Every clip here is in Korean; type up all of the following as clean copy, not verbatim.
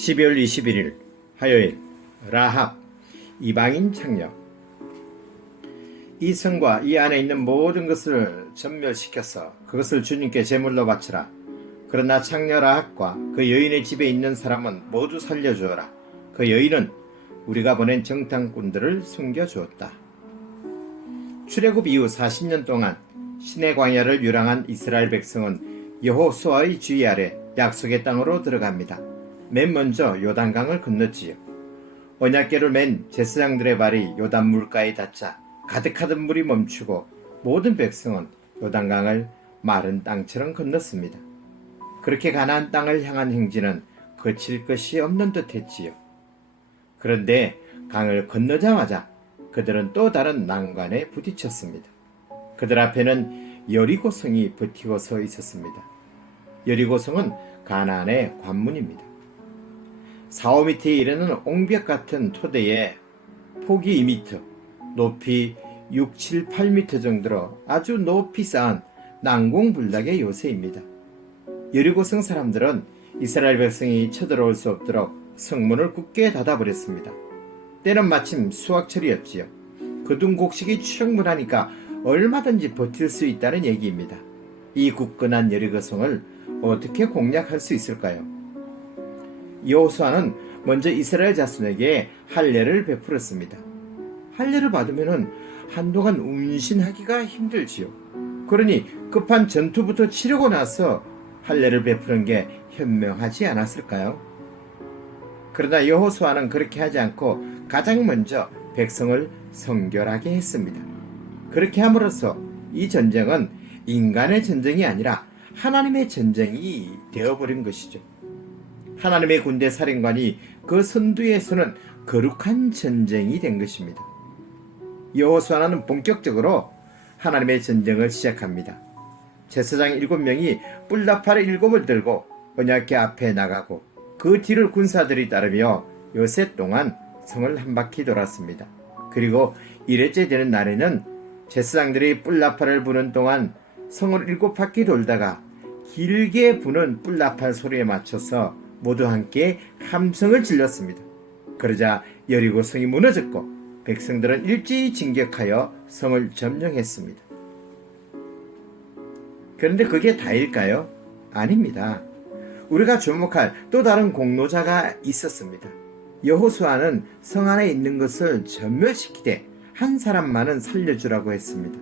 12월 21일 화요일 라합 이방인 창녀. 이 성과 이 안에 있는 모든 것을 전멸시켜서 그것을 주님께 제물로 바치라. 그러나 창녀 라합과 그 여인의 집에 있는 사람은 모두 살려주어라. 그 여인은 우리가 보낸 정탐꾼들을 숨겨주었다. 출애굽 이후 40년 동안 시내 광야를 유랑한 이스라엘 백성은 여호수아의 주의 아래 약속의 땅으로 들어갑니다. 맨 먼저 요단강을 건넜지요. 언약궤를 맨 제사장들의 발이 요단 물가에 닿자 가득하던 물이 멈추고 모든 백성은 요단강을 마른 땅처럼 건넜습니다. 그렇게 가나안 땅을 향한 행진은 거칠 것이 없는 듯 했지요. 그런데 강을 건너자마자 그들은 또 다른 난관에 부딪혔습니다. 그들 앞에는 여리고성이 버티고 서 있었습니다. 여리고성은 가나안의 관문입니다. 4-5m에 이르는 옹벽 같은 토대에 폭이 2m, 높이 6, 7, 8m 정도로 아주 높이 쌓은 난공불락의 요새입니다. 여리고성 사람들은 이스라엘 백성이 쳐들어올 수 없도록 성문을 굳게 닫아버렸습니다. 때는 마침 수확철이었지요. 거둔 곡식이 충분하니까 얼마든지 버틸 수 있다는 얘기입니다. 이 굳건한 여리고성을 어떻게 공략할 수 있을까요? 여호수아는 먼저 이스라엘 자손에게 할례를 베풀었습니다. 할례를 받으면 한동안 운신하기가 힘들지요. 그러니 급한 전투부터 치르고 나서 할례를 베푸는 게 현명하지 않았을까요? 그러나 여호수아는 그렇게 하지 않고 가장 먼저 백성을 성결하게 했습니다. 그렇게 함으로써 이 전쟁은 인간의 전쟁이 아니라 하나님의 전쟁이 되어버린 것이죠. 하나님의 군대 사령관이 그 선두에 서는 거룩한 전쟁이 된 것입니다. 여호수아는 본격적으로 하나님의 전쟁을 시작합니다. 제사장 7명이 뿔나팔 7을 들고 언약궤 앞에 나가고 그 뒤를 군사들이 따르며 여세 동안 성을 한 바퀴 돌았습니다. 그리고 1회째 되는 날에는 제사장들이 뿔나팔을 부는 동안 성을 7바퀴 돌다가 길게 부는 뿔나팔 소리에 맞춰서 모두 함께 함성을 질렀습니다. 그러자 여리고성이 무너졌고 백성들은 일제히 진격하여 성을 점령했습니다. 그런데 그게 다일까요? 아닙니다. 우리가 주목할 또 다른 공로자가 있었습니다. 여호수아는 성 안에 있는 것을 전멸시키되 한 사람만은 살려주라고 했습니다.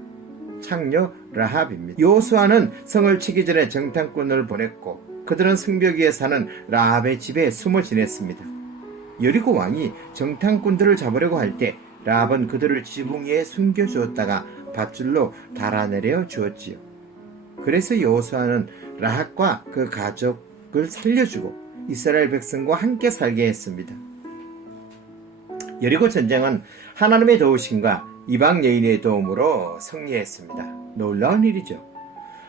창녀 라합입니다. 여호수아는 성을 치기 전에 정탐꾼을 보냈고 그들은 성벽 위에 사는 라합의 집에 숨어 지냈습니다. 여리고 왕이 정탐꾼들을 잡으려고 할 때 라합은 그들을 지붕 위에 숨겨주었다가 밧줄로 달아내려 주었지요. 그래서 여호수아는 라합과 그 가족을 살려주고 이스라엘 백성과 함께 살게 했습니다. 여리고 전쟁은 하나님의 도우심과 이방 여인의 도움으로 승리했습니다. 놀라운 일이죠.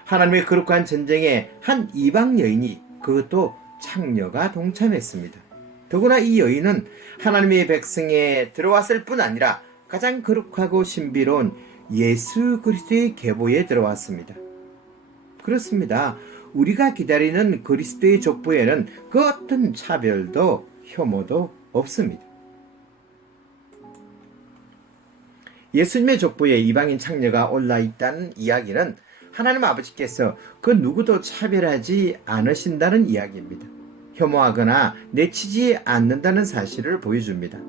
하나님의 거룩한 전쟁에 한 이방 여인이, 그것도 창녀가 동참했습니다. 더구나 이 여인은 하나님의 백성에 들어왔을 뿐 아니라 가장 거룩하고 신비로운 예수 그리스도의 계보에 들어왔습니다. 그렇습니다. 우리가 기다리는 그리스도의 족보에는 그 어떤 차별도 혐오도 없습니다. 예수님의 족보에 이방인 창녀가 올라있다는 이야기는 하나님 아버지께서 그 누구도 차별하지 않으신다는 이야기입니다. 혐오하거나 내치지 않는다는 사실을 보여줍니다.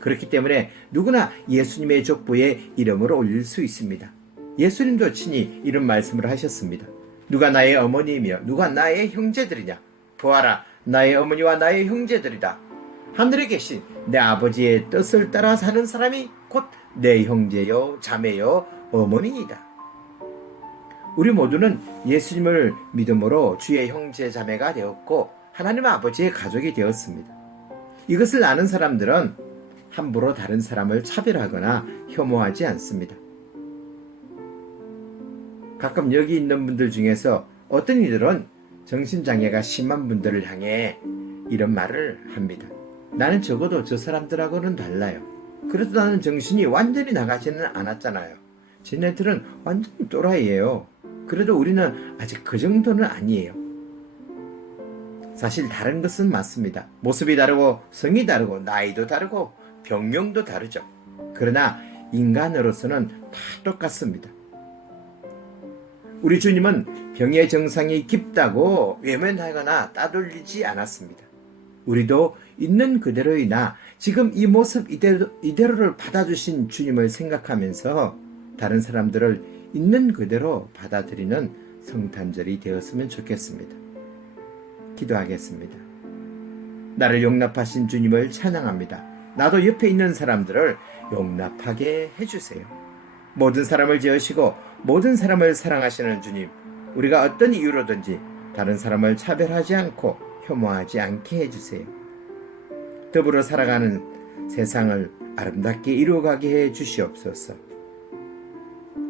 그렇기 때문에 누구나 예수님의 족보에 이름을 올릴 수 있습니다. 예수님도 친히 이런 말씀을 하셨습니다. 누가 나의 어머니이며 누가 나의 형제들이냐? 보아라, 나의 어머니와 나의 형제들이다. 하늘에 계신 내 아버지의 뜻을 따라 사는 사람이 곧 내 형제요 자매요 어머니이다. 우리 모두는 예수님을 믿음으로 주의 형제 자매가 되었고 하나님 아버지의 가족이 되었습니다. 이것을 아는 사람들은 함부로 다른 사람을 차별하거나 혐오하지 않습니다. 가끔 여기 있는 분들 중에서 어떤 이들은 정신장애가 심한 분들을 향해 이런 말을 합니다. 나는 적어도 저 사람들하고는 달라요. 그래도 나는 정신이 완전히 나가지는 않았잖아요. 쟤네들은 완전히 또라이예요. 그래도 우리는 아직 그 정도는 아니에요. 사실 다른 것은 맞습니다. 모습이 다르고 성이 다르고 나이도 다르고 병명도 다르죠. 그러나 인간으로서는 다 똑같습니다. 우리 주님은 병의 정상이 깊다고 외면하거나 따돌리지 않았습니다. 우리도 있는 그대로이나 지금 이 모습 이대로를 받아주신 주님을 생각하면서 다른 사람들을 있는 그대로 받아들이는 성탄절이 되었으면 좋겠습니다. 기도하겠습니다. 나를 용납하신 주님을 찬양합니다. 나도 옆에 있는 사람들을 용납하게 해주세요. 모든 사람을 지으시고 모든 사람을 사랑하시는 주님, 우리가 어떤 이유로든지 다른 사람을 차별하지 않고 혐오하지 않게 해주세요. 더불어 살아가는 세상을 아름답게 이루어가게 해 주시옵소서.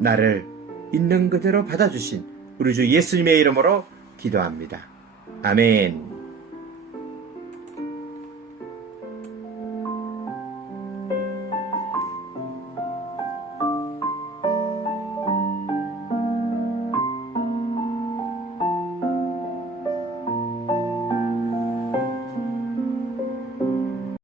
나를 있는 그대로 받아주신 우리 주 예수님의 이름으로 기도합니다. 아멘.